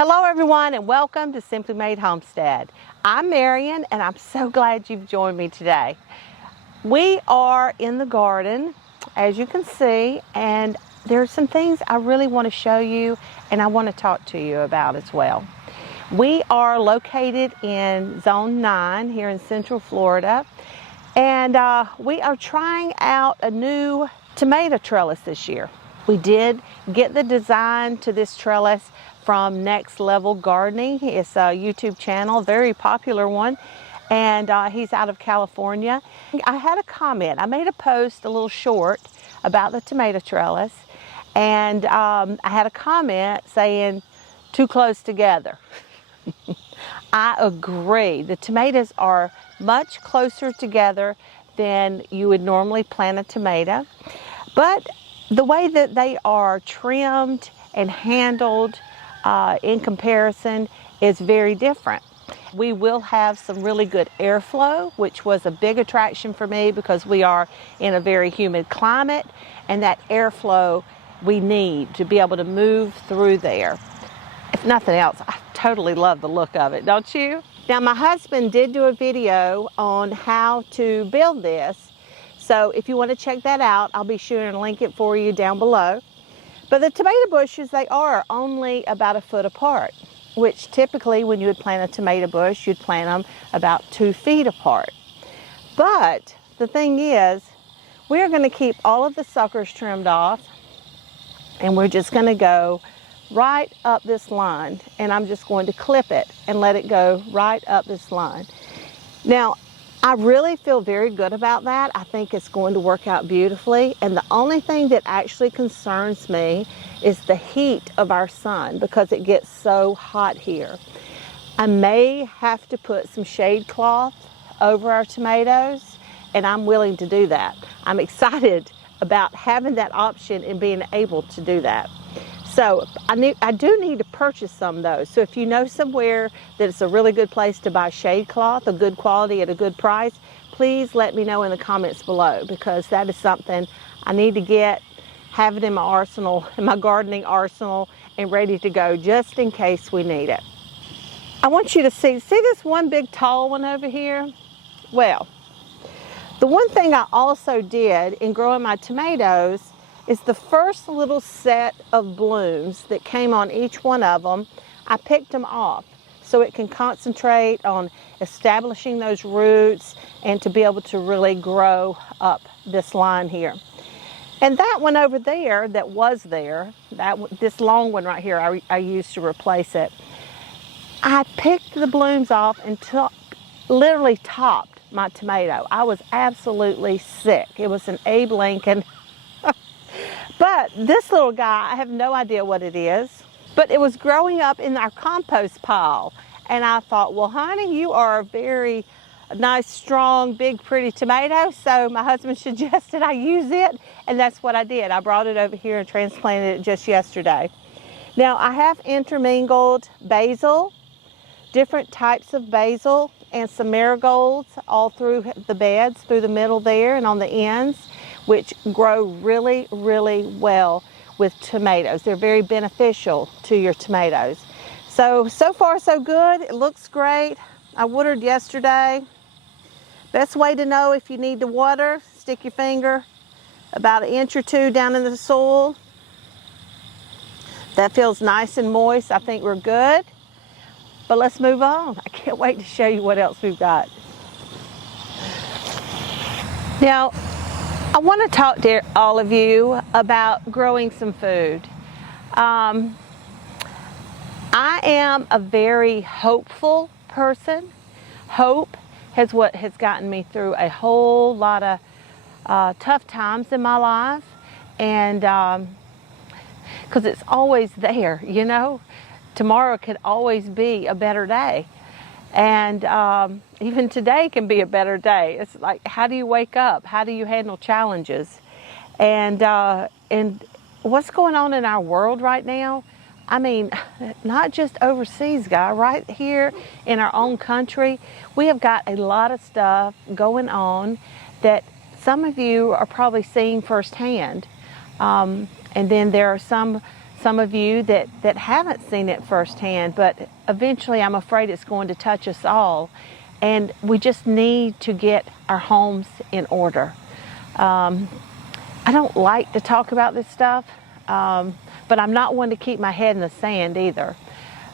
Hello everyone and welcome to Simply Made Homestead. I'm Marion and I'm so glad you've joined me today. We are in the garden, as you can see, and there are some things I really want to show you and I want to talk to you about as well. We are located in Zone 9 here in Central Florida, and we are trying out a new tomato trellis this year. We did get the design to this trellis from Next Level Gardening. It's a YouTube channel, very popular one, and he's out of California. I had a comment. I made a post, a little short, about the tomato trellis, and I had a comment saying, too close together. I agree. The tomatoes are much closer together than you would normally plant a tomato, but the way that they are trimmed and handled in comparison is very different. We will have some really good airflow, which was a big attraction for me because we are in a very humid climate, and that airflow we need to be able to move through there. If nothing else, I totally love the look of it, don't you? Now, my husband did do a video on how to build this, so if you want to check that out, I'll be sure to link it for you down below. But the tomato bushes, they are only about a foot apart, which typically when you would plant a tomato bush, you'd plant them about 2 feet apart. But the thing is, we're going to keep all of the suckers trimmed off, and we're just going to go right up this line, and I'm just going to clip it and let it go right up this line. Now, I really feel very good about that. I think it's going to work out beautifully, and the only thing that actually concerns me is the heat of our sun because it gets so hot here. I may have to put some shade cloth over our tomatoes, and I'm willing to do that. I'm excited about having that option and being able to do that. So I do need to purchase some though. So if you know somewhere that it's a really good place to buy shade cloth, a good quality at a good price, please let me know in the comments below, because that is something I need to get, have it in my arsenal, in my gardening arsenal, and ready to go just in case we need it. I want you to see this one big tall one over here? Well, the one thing I also did in growing my tomatoes is the first little set of blooms that came on each one of them, I picked them off so it can concentrate on establishing those roots and to be able to really grow up this line here. And that one over there that was there, this long one right here I used to replace it, I picked the blooms off and literally topped my tomato. I was absolutely sick. It was an Abe Lincoln. But this little guy, I have no idea what it is, but it was growing up in our compost pile. And I thought, well, honey, you are a very nice, strong, big, pretty tomato. So my husband suggested I use it, and that's what I did. I brought it over here and transplanted it just yesterday. Now, I have intermingled basil, different types of basil, and some marigolds all through the beds, through the middle there and on the ends, which grow really, really well with tomatoes. They're very beneficial to your tomatoes. So far so good. It looks great. I watered yesterday. Best way to know if you need to water, stick your finger about 1 inch or 2 down in the soil. That feels nice and moist. I think we're good. But let's move on. I can't wait to show you what else we've got. Now, I want to talk to all of you about growing some food. I am a very hopeful person. Hope is what has gotten me through a whole lot of tough times in my life, and because it's always there, you know. Tomorrow could always be a better day. And even today can be a better day. It's like, how do you wake up? How do you handle challenges? And what's going on in our world right now? I mean, not just overseas, guy, right here in our own country, we have got a lot of stuff going on that some of you are probably seeing firsthand. And then there are some some of you that haven't seen it firsthand, but eventually I'm afraid it's going to touch us all. And we just need to get our homes in order. I don't like to talk about this stuff, but I'm not one to keep my head in the sand either.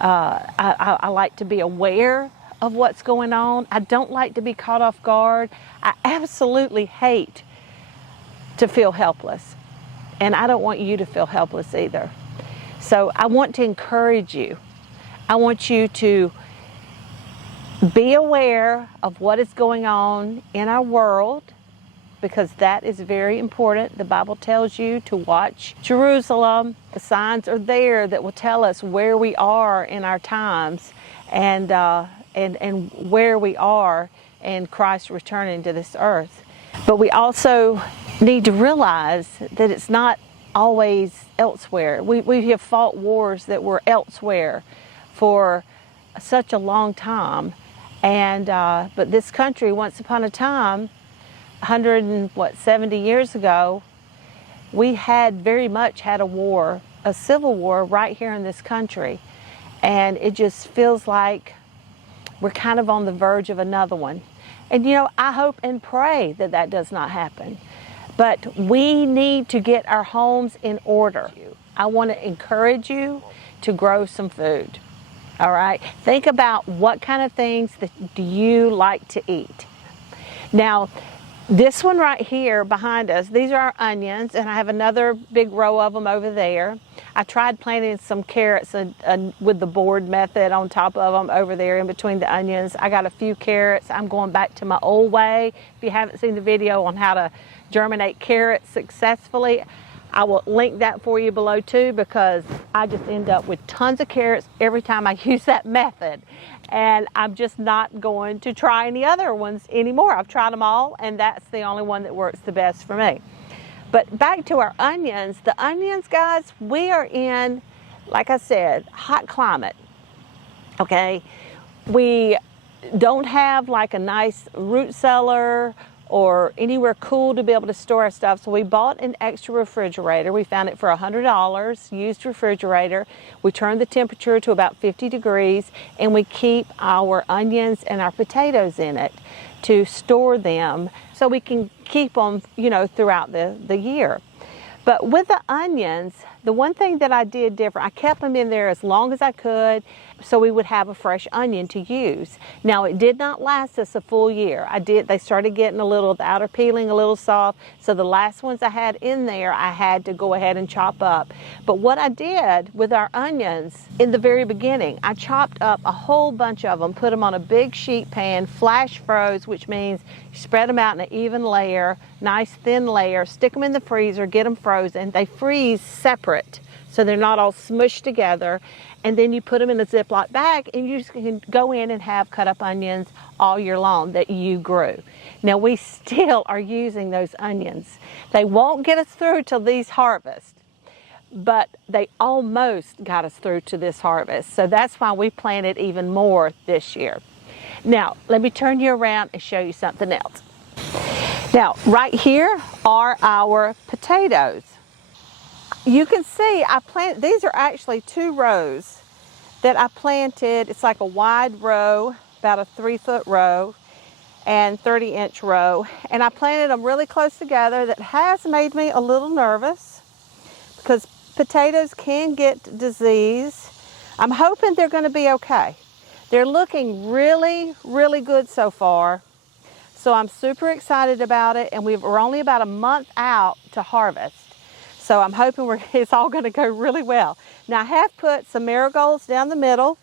I like to be aware of what's going on. I don't like to be caught off guard. I absolutely hate to feel helpless. And I don't want you to feel helpless either. So I want to encourage you. I want you to be aware of what is going on in our world, because that is very important. The Bible tells you to watch Jerusalem. The signs are there that will tell us where we are in our times and where we are in Christ returning to this earth. But we also need to realize that it's not always elsewhere. We have fought wars that were elsewhere for such a long time. And but this country, once upon a time, 170 years ago, we had very much had a war, a civil war right here in this country. And it just feels like we're kind of on the verge of another one. And you know, I hope and pray that that does not happen. But we need to get our homes in order. I want to encourage you to grow some food. All right? Think about what kind of things that do you like to eat. Now, this one right here behind us, these are our onions, and I have another big row of them over there. I tried planting some carrots with the board method on top of them over there in between the onions. I got a few carrots. I'm going back to my old way. If you haven't seen the video on how to germinate carrots successfully, I will link that for you below too, because I just end up with tons of carrots every time I use that method. And I'm just not going to try any other ones anymore. I've tried them all, and that's the only one that works the best for me. But back to our onions. The onions, guys, we are in, like I said, hot climate, okay? We don't have like a nice root cellar or anywhere cool to be able to store our stuff. So we bought an extra refrigerator. We found it for $100, used refrigerator. We turned the temperature to about 50 degrees, and we keep our onions and our potatoes in it to store them so we can keep them, you know, throughout the year. But with the onions, the one thing that I did different, I kept them in there as long as I could so we would have a fresh onion to use. Now, it did not last us a full year. They started getting the outer peeling a little soft, so the last ones I had in there, I had to go ahead and chop up. But what I did with our onions in the very beginning, I chopped up a whole bunch of them, put them on a big sheet pan, flash froze, which means you spread them out in an even layer, nice thin layer, stick them in the freezer, get them frozen. They freeze separate, so they're not all smushed together. And then you put them in a Ziploc bag, and you can go in and have cut up onions all year long that you grew. Now, we still are using those onions. They won't get us through till these harvest, but they almost got us through to this harvest. So that's why we planted even more this year. Now, let me turn you around and show you something else. Now, right here are our potatoes. You can see these are actually 2 rows that I planted. It's like a wide row, about a 3-foot row and 30-inch row. And I planted them really close together. That has made me a little nervous because potatoes can get disease. I'm hoping they're going to be okay. They're looking really, really good so far. So I'm super excited about it, and we're only about a month out to harvest. So I'm hoping it's all going to go really well. Now, I have put some marigolds down the middle.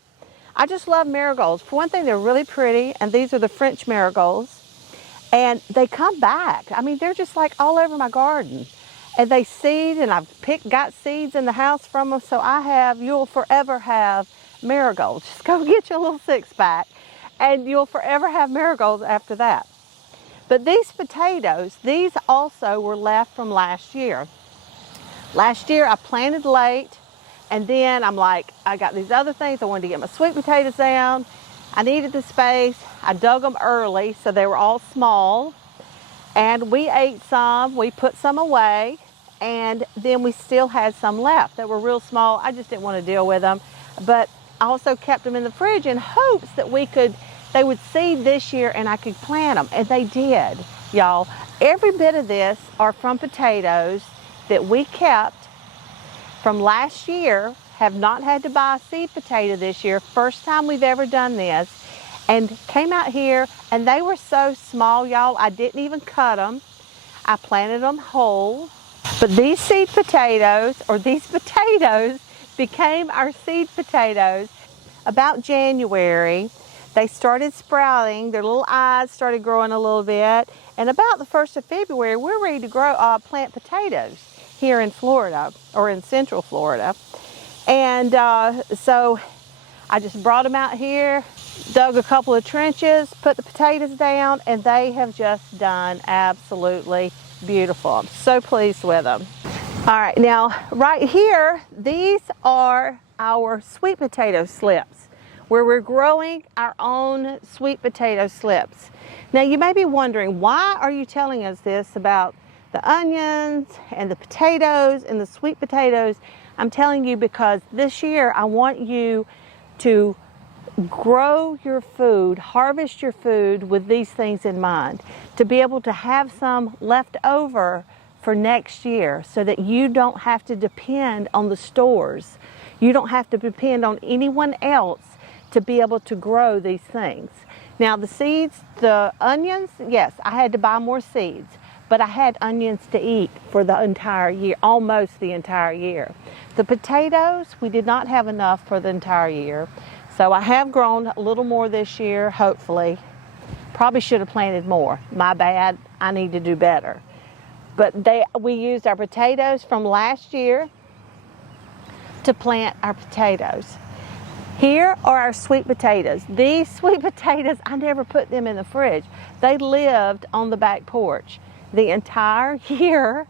I just love marigolds. For one thing, they're really pretty, and these are the French marigolds. And they come back. I mean, they're just like all over my garden. And they seed, and I've got seeds in the house from them. So you'll forever have marigolds. Just go get your little 6-pack, and you'll forever have marigolds after that. But these potatoes, these also were left from last year. Last year I planted late, and then I'm like, I got these other things. I wanted to get my sweet potatoes down. I needed the space. I dug them early, so they were all small. And we ate some, we put some away, and then we still had some left that were real small. I just didn't want to deal with them, but I also kept them in the fridge in hopes that they would seed this year and I could plant them, and they did, y'all. Every bit of this are from potatoes that we kept from last year, have not had to buy a seed potato this year, first time we've ever done this, and came out here and they were so small, y'all, I didn't even cut them. I planted them whole. But these seed potatoes, or these potatoes, became our seed potatoes. About January, they started sprouting, their little eyes started growing a little bit, and about the 1st of February, we're ready to plant potatoes here in Florida, or in Central Florida. And so I just brought them out here, dug a couple of trenches, put the potatoes down, and they have just done absolutely beautiful. I'm so pleased with them. All right, now right here, these are our sweet potato slips, where we're growing our own sweet potato slips. Now you may be wondering, why are you telling us this about the onions and the potatoes and the sweet potatoes? I'm telling you because this year I want you to grow your food, harvest your food with these things in mind, to be able to have some left over for next year so that you don't have to depend on the stores. You don't have to depend on anyone else to be able to grow these things. Now the seeds, the onions, yes, I had to buy more seeds, but I had onions to eat for the entire year, almost the entire year. The potatoes, we did not have enough for the entire year. So I have grown a little more this year, hopefully. Probably should have planted more. My bad, I need to do better. But we used our potatoes from last year to plant our potatoes. Here are our sweet potatoes. These sweet potatoes, I never put them in the fridge. They lived on the back porch the entire year,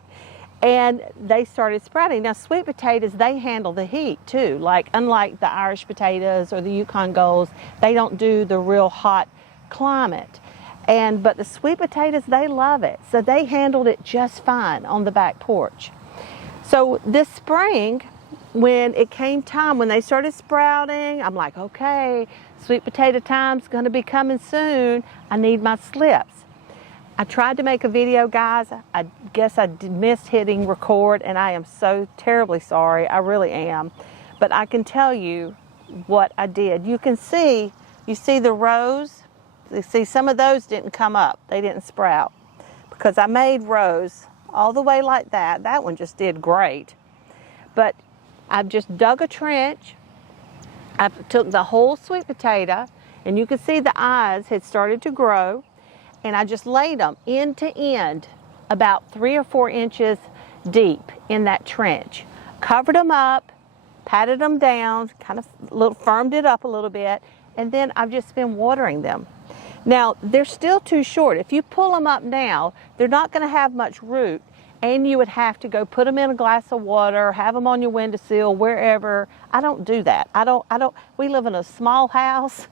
and they started sprouting. Now sweet potatoes, they handle the heat too. Unlike the Irish potatoes or the Yukon Golds, they don't do the real hot climate. But the sweet potatoes, they love it. So they handled it just fine on the back porch. So this spring, when it came time, when they started sprouting, I'm like, okay, sweet potato time's gonna be coming soon. I need my slips. I tried to make a video, guys. I guess I missed hitting record, and I am so terribly sorry. I really am. But I can tell you what I did. You see the rows? You see some of those didn't come up. They didn't sprout because I made rows all the way like that. That one just did great. But I've just dug a trench. I took the whole sweet potato, and you can see the eyes had started to grow. And I just laid them end to end, about 3 or 4 inches deep in that trench. Covered them up, patted them down, kind of firmed it up a little bit, and then I've just been watering them. Now, they're still too short. If you pull them up now, they're not going to have much root, and you would have to go put them in a glass of water, have them on your windowsill, wherever. I don't do that. We live in a small house.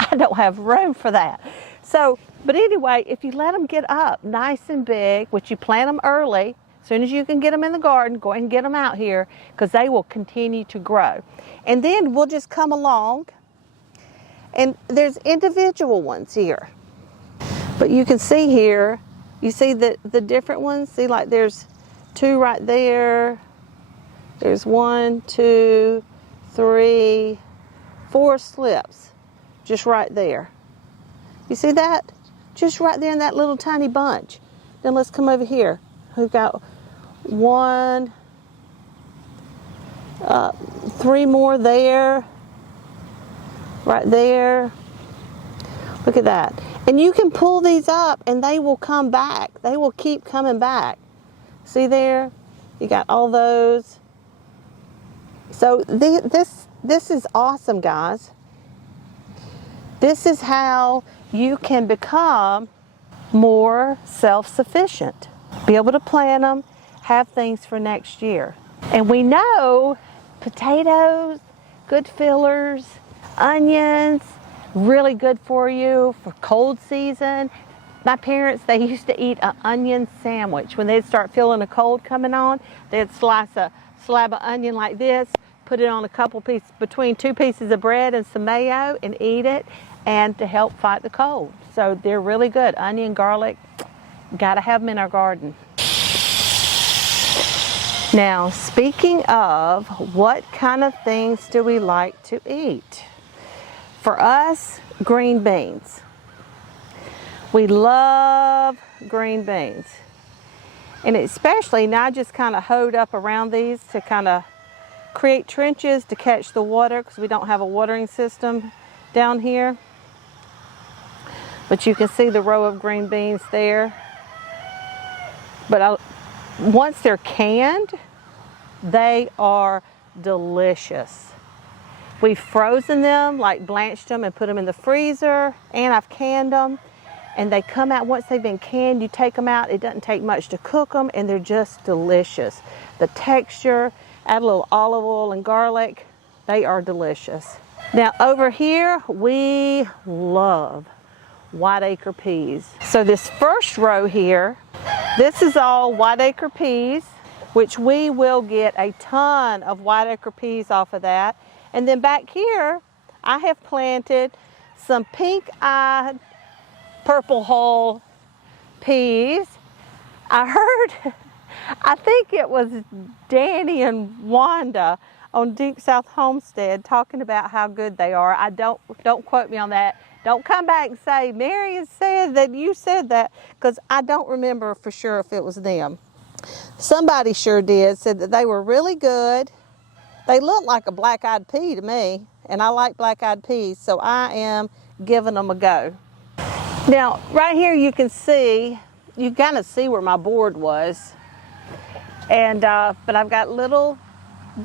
I don't have room for that. So, but anyway, if you let them get up nice and big, which you plant them early, as soon as you can get them in the garden, go ahead and get them out here because they will continue to grow. And then we'll just come along, and there's individual ones here. But you can see here, you see the different ones? See, like there's 2 right there. There's 1, 2, 3, 4 slips just right there. You see that? Just right there in that little tiny bunch. Then let's come over here. We've got 1, 3 more there. Right there. Look at that. And you can pull these up and they will come back. They will keep coming back. See there? You got all those. So this is awesome, guys. This is how you can become more self-sufficient. Be able to plant them, have things for next year. And we know potatoes, good fillers, onions, really good for you for cold season. My parents, they used to eat an onion sandwich. When they'd start feeling a cold coming on, they'd slice a slab of onion like this, put it on a couple pieces, between 2 pieces of bread and some mayo, and eat it, and to help fight the cold. So they're really good. Onion, garlic, gotta have them in our garden. Now, speaking of what kind of things do we like to eat? For us, green beans. We love green beans. And especially now I just kind of hoed up around these to kind of create trenches to catch the water because we don't have a watering system down here. But you can see the row of green beans there. But once they're canned, they are delicious. We've frozen them, like blanched them and put them in the freezer, and I've canned them. And they come out, once they've been canned, you take them out. It doesn't take much to cook them, and they're just delicious. The texture, add a little olive oil and garlic, they are delicious. Now over here, we love whiteacre peas. So this first row here, this is all whiteacre peas, which we will get a ton of whiteacre peas off of that. And then back here, I have planted some pink-eyed purple hull peas. I heard, I think it was Danny and Wanda on Deep South Homestead talking about how good they are. Don't quote me on that. Don't come back and say, Marion said that you said that, because I don't remember for sure if it was them. Somebody sure did, said that they were really good. They look like a black-eyed pea to me, and I like black-eyed peas, so I am giving them a go. Now, right here you can see, you kind of see where my board was. And, but I've got little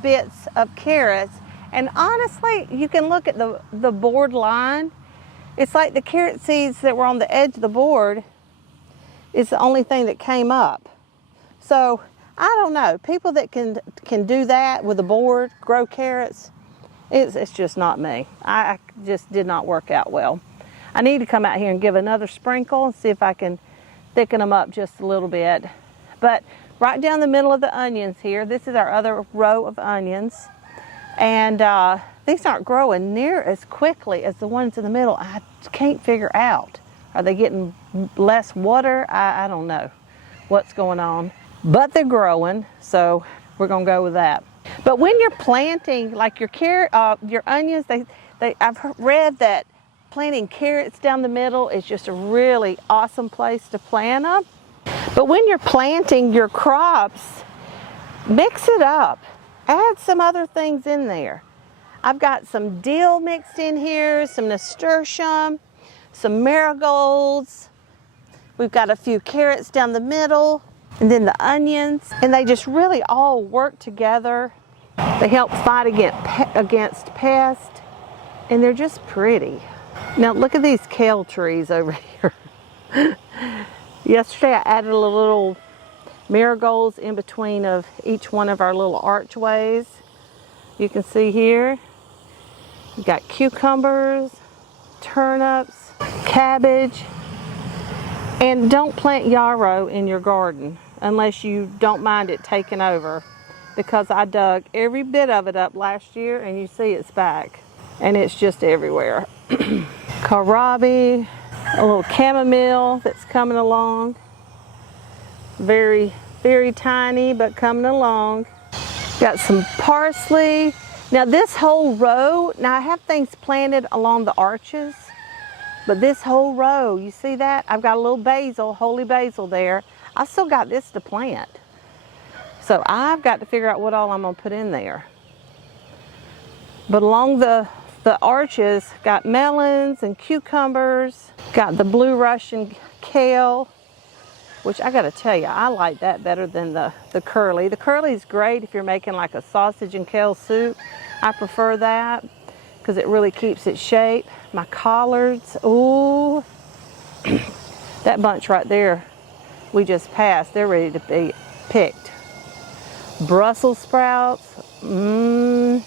bits of carrots. And honestly, you can look at the board line. It's like the carrot seeds that were on the edge of the board is the only thing that came up. So, I don't know. People that can do that with a board, grow carrots, it's just not me. I just did not work out well. I need to come out here and give another sprinkle and see if I can thicken them up just a little bit. But right down the middle of the onions here, this is our other row of onions. And these aren't growing near as quickly as the ones in the middle. I can't figure out. Are they getting less water? I don't know what's going on. But they're growing, so we're gonna go with that. But when you're planting, like your onions, I've read that planting carrots down the middle is just a really awesome place to plant them. But when you're planting your crops, mix it up. Add some other things in there. I've got some dill mixed in here, some nasturtium, some marigolds. We've got a few carrots down the middle, and then the onions. And they just really all work together. They help fight against pests, and they're just pretty. Now look at these kale trees over here. Yesterday I added a little marigolds in between of each one of our little archways. You can see here, you got cucumbers, turnips, cabbage, and don't plant yarrow in your garden unless you don't mind it taking over, because I dug every bit of it up last year and you see it's back and it's just everywhere. Kohlrabi, a little chamomile that's coming along. Very, very tiny, but coming along. Got some parsley. Now this whole row, now I have things planted along the arches, but this whole row, you see that? I've got a little basil, holy basil there. I still got this to plant. So I've got to figure out what all I'm gonna put in there. But along the arches, got melons and cucumbers, got the blue Russian kale, which I gotta tell you, I like that better than the curly. The curly is great if you're making like a sausage and kale soup. I prefer that because it really keeps its shape. My collards, ooh, that bunch right there we just passed, they're ready to be picked. Brussels sprouts, gonna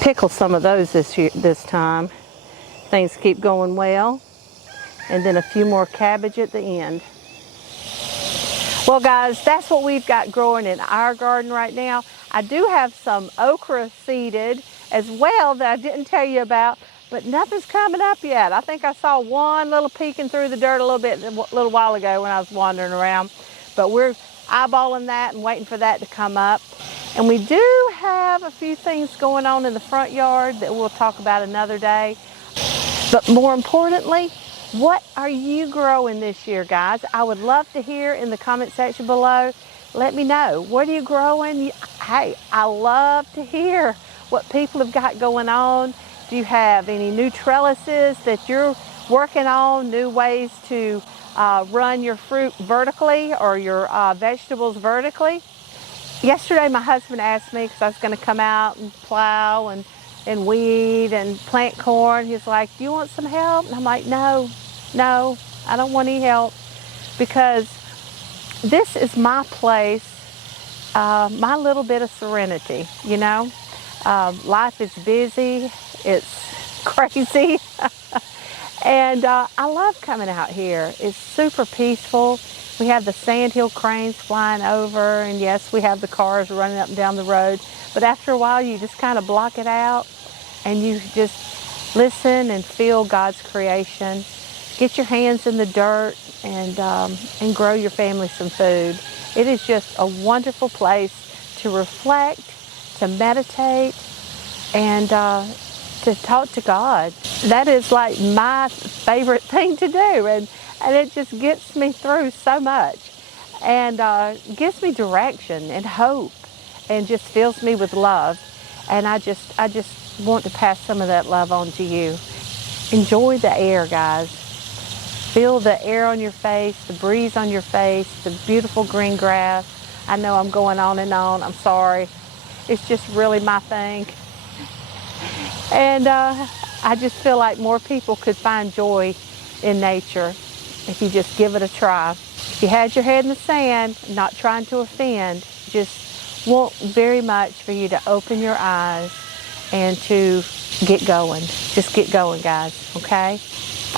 pickle some of those this time. Things keep going well. and then a few more cabbage at the end. Well guys, that's what we've got growing in our garden right now. I do have some okra seeded as well that I didn't tell you about, but nothing's coming up yet. I think I saw one little peeking through the dirt a little while ago when I was wandering around, but we're eyeballing that and waiting for that to come up. And we do have a few things going on in the front yard that we'll talk about another day. But more importantly, what are you growing this year, guys? I would love to hear in the comment section below. Let me know. What are you growing? Hey, I love to hear what people have got going on. Do you have any new trellises that you're working on, new ways to run your fruit vertically or your vegetables vertically? Yesterday my husband asked me, because I was going to come out and plow and weed and plant corn. He's like, "Do you want some help?" And I'm like, no, I don't want any help, because this is my place, my little bit of serenity, you know. Life is busy, it's crazy, and I love coming out here. It's super peaceful. We have the sandhill cranes flying over, and yes, we have the cars running up and down the road, but after a while you just kind of block it out and you just listen and feel God's creation. Get your hands in the dirt and grow your family some food. It is just a wonderful place to reflect, to meditate, and to talk to God. That is like my favorite thing to do, and it just gets me through so much, and gives me direction and hope, and just fills me with love. And I just want to pass some of that love on to you. Enjoy the air, guys. Feel the air on your face, the breeze on your face, the beautiful green grass. I know I'm going on and on. I'm sorry. It's just really my thing. And I just feel like more people could find joy in nature if you just give it a try. If you had your head in the sand, not trying to offend, just want very much for you to open your eyes and to get going. Just get going, guys, okay?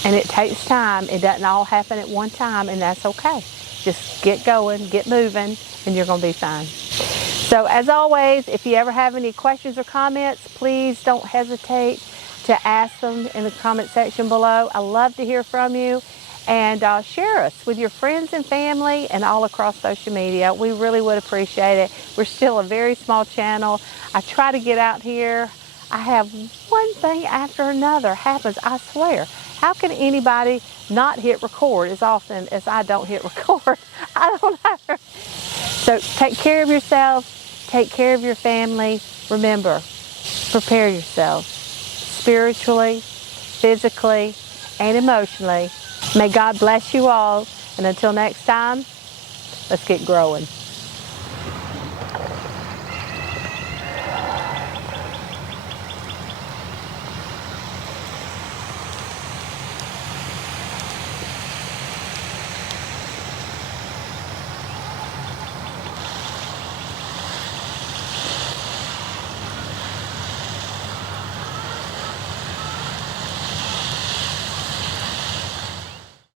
And it takes time. It doesn't all happen at one time, and that's okay. Just get going, get moving, and you're going to be fine. So as always, if you ever have any questions or comments, please don't hesitate to ask them in the comment section below. I love to hear from you, and share us with your friends and family and all across social media. We really would appreciate it. We're still a very small channel. I try to get out here. I have one thing after another happens, I swear. How can anybody not hit record as often as I don't hit record? I don't know. So take care of yourself, take care of your family. Remember, prepare yourself spiritually, physically, and emotionally. May God bless you all. And until next time, let's get growing.